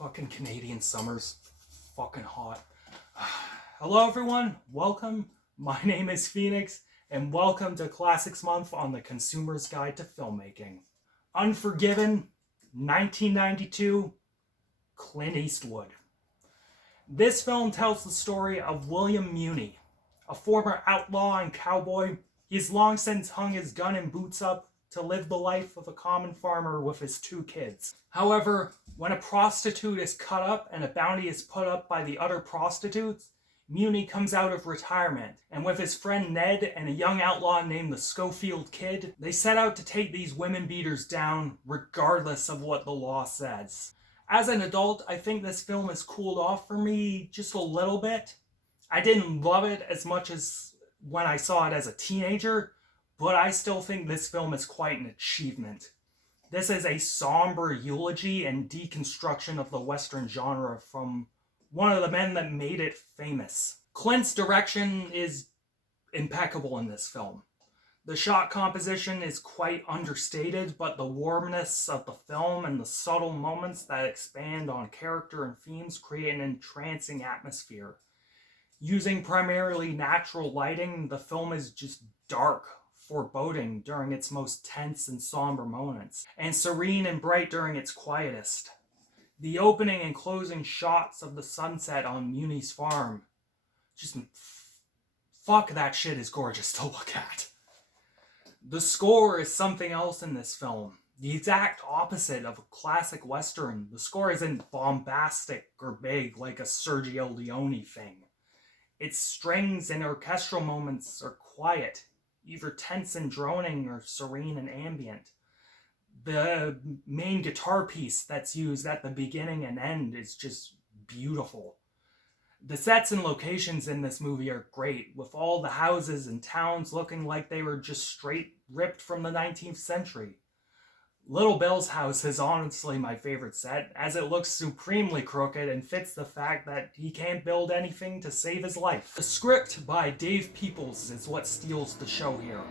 Fucking Canadian summers. Fucking hot. Hello everyone, welcome. My name is Phoenix, and welcome to Classics Month on the Consumer's Guide to Filmmaking. Unforgiven, 1992, Clint Eastwood. This film tells the story of William Muni, a former outlaw and cowboy. He's long since hung his gun and boots up to live the life of a common farmer with his 2 kids. However, when a prostitute is cut up and a bounty is put up by the other prostitutes, Muni comes out of retirement, and with his friend Ned and a young outlaw named the Schofield Kid, they set out to take these women beaters down regardless of what the law says. As an adult, I think this film has cooled off for me just a little bit. I didn't love it as much as when I saw it as a teenager, but I still think this film is quite an achievement. This is a somber eulogy and deconstruction of the Western genre from one of the men that made it famous. Clint's direction is impeccable in this film. The shot composition is quite understated, but the warmness of the film and the subtle moments that expand on character and themes create an entrancing atmosphere. Using primarily natural lighting, the film is just dark, foreboding during its most tense and somber moments, and serene and bright during its quietest. The opening and closing shots of the sunset on Muni's farm, just fuck, that shit is gorgeous to look at. The score is something else in this film. The exact opposite of a classic Western. The score isn't bombastic or big like a Sergio Leone thing. Its strings and orchestral moments are quiet, either tense and droning or serene and ambient. The main guitar piece that's used at the beginning and end is just beautiful. The sets and locations in this movie are great, with all the houses and towns looking like they were just straight ripped from the 19th century. Little Bill's house is honestly my favorite set, as it looks supremely crooked and fits the fact that he can't build anything to save his life. The script by Dave Peoples is what steals the show here.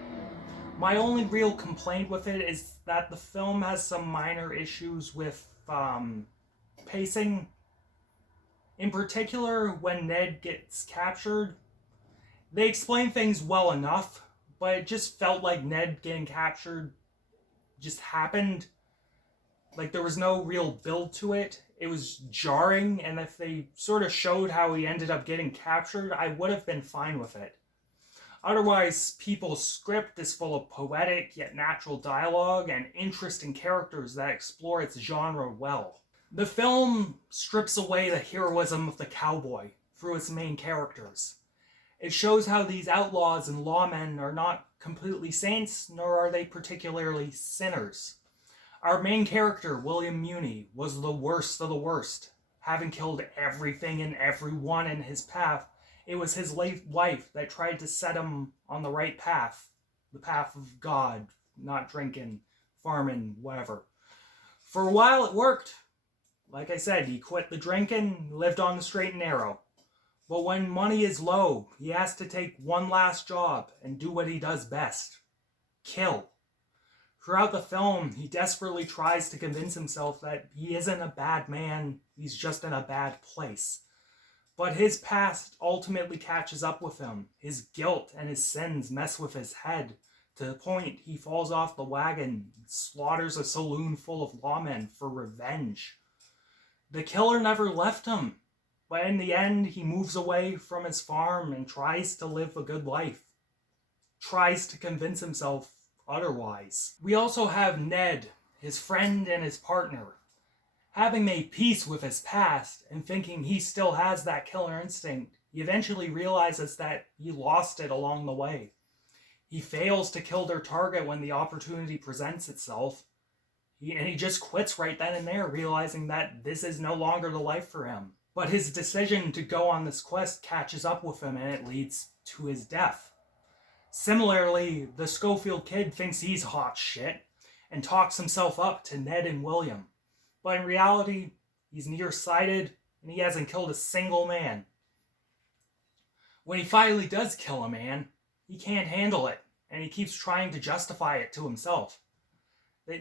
My only real complaint with it is that the film has some minor issues with pacing. In particular, when Ned gets captured, they explain things well enough, but it just felt like Ned getting captured just happened. Like there was no real build to it. It was jarring, and if they sort of showed how he ended up getting captured, I would have been fine with it. Otherwise, People's script is full of poetic yet natural dialogue and interesting characters that explore its genre well. The film strips away the heroism of the cowboy through its main characters. It shows how these outlaws and lawmen are not completely saints, nor are they particularly sinners. Our main character, William Muni, was the worst of the worst. Having killed everything and everyone in his path, it was his wife that tried to set him on the right path. The path of God, not drinking, farming, whatever. For a while it worked. Like I said, he quit the drinking, lived on the straight and narrow. But when money is low, he has to take one last job and do what he does best. Kill. Throughout the film, he desperately tries to convince himself that he isn't a bad man, he's just in a bad place. But his past ultimately catches up with him. His guilt and his sins mess with his head, to the point he falls off the wagon and slaughters a saloon full of lawmen for revenge. The killer never left him, but in the end he moves away from his farm and tries to live a good life. Tries to convince himself otherwise. We also have Ned, his friend and his partner. Having made peace with his past and thinking he still has that killer instinct, he eventually realizes that he lost it along the way. He fails to kill their target when the opportunity presents itself, and he just quits right then and there, realizing that this is no longer the life for him. But his decision to go on this quest catches up with him, and it leads to his death. Similarly, the Schofield Kid thinks he's hot shit and talks himself up to Ned and William. But in reality, he's nearsighted and he hasn't killed a single man. When he finally does kill a man, he can't handle it, and he keeps trying to justify it to himself.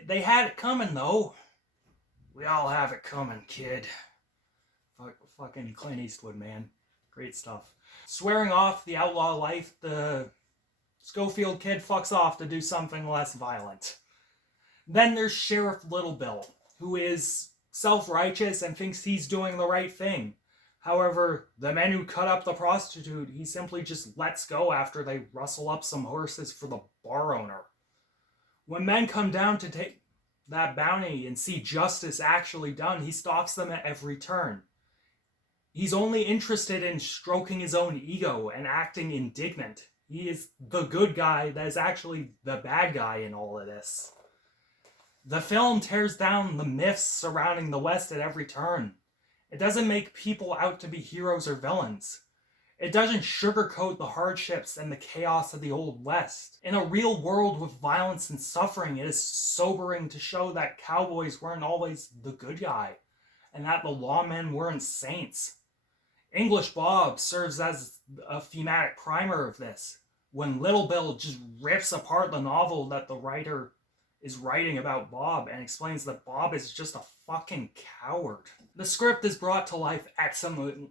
They had it coming, though. We all have it coming, kid. Fucking Clint Eastwood, man. Great stuff. Swearing off the outlaw life, the Schofield kid fucks off to do something less violent. Then there's Sheriff Little Bill, who is self-righteous and thinks he's doing the right thing. However, the men who cut up the prostitute, he simply just lets go after they rustle up some horses for the bar owner. When men come down to take that bounty and see justice actually done, he stalks them at every turn. He's only interested in stroking his own ego and acting indignant. He is the good guy that is actually the bad guy in all of this. The film tears down the myths surrounding the West at every turn. It doesn't make people out to be heroes or villains. It doesn't sugarcoat the hardships and the chaos of the Old West. In a real world with violence and suffering, it is sobering to show that cowboys weren't always the good guy, and that the lawmen weren't saints. English Bob serves as a thematic primer of this, when Little Bill just rips apart the novel that the writer is writing about Bob and explains that Bob is just a fucking coward. The script is brought to life excellently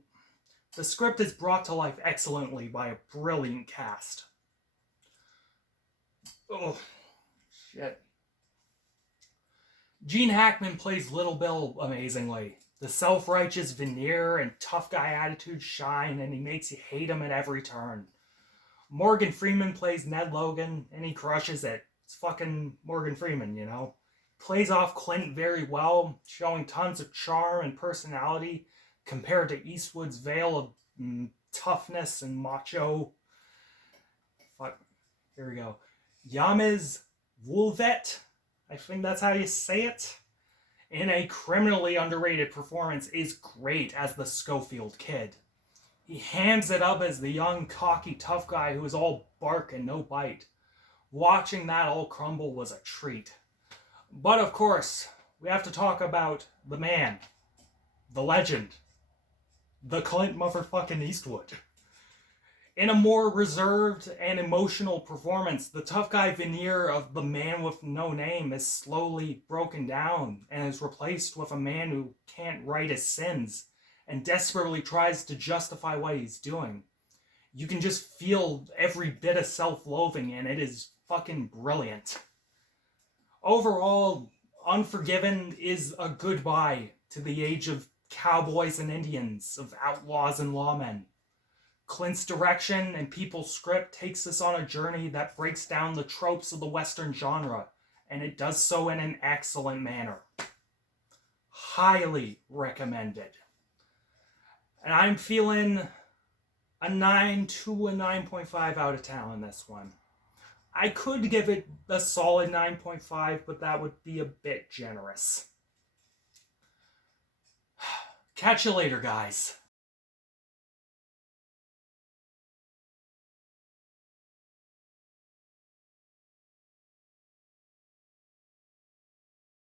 by a brilliant cast. Oh, shit. Gene Hackman plays Little Bill amazingly. The self-righteous veneer and tough guy attitude shine, and he makes you hate him at every turn. Morgan Freeman plays Ned Logan, and he crushes it. It's fucking Morgan Freeman, you know? Plays off Clint very well, showing tons of charm and personality compared to Eastwood's veil of toughness and macho. Fuck. Here we go. Yamiz Wulvet, I think that's how you say it, in a criminally underrated performance, is great as the Schofield kid. He hands it up as the young, cocky, tough guy who is all bark and no bite. Watching that all crumble was a treat. But of course, we have to talk about the man, the legend, the Clint motherfucking Eastwood. In a more reserved and emotional performance, the tough guy veneer of the man with no name is slowly broken down and is replaced with a man who can't right his sins and desperately tries to justify what he's doing. You can just feel every bit of self-loathing, and it is fucking brilliant. Overall, Unforgiven is a goodbye to the age of cowboys and Indians, of outlaws and lawmen. Clint's direction and people's script takes us on a journey that breaks down the tropes of the Western genre, and it does so in an excellent manner. Highly recommended. And I'm feeling a 9 to a 9.5 out of 10 on this one. I could give it a solid 9.5, but that would be a bit generous. Catch you later, guys.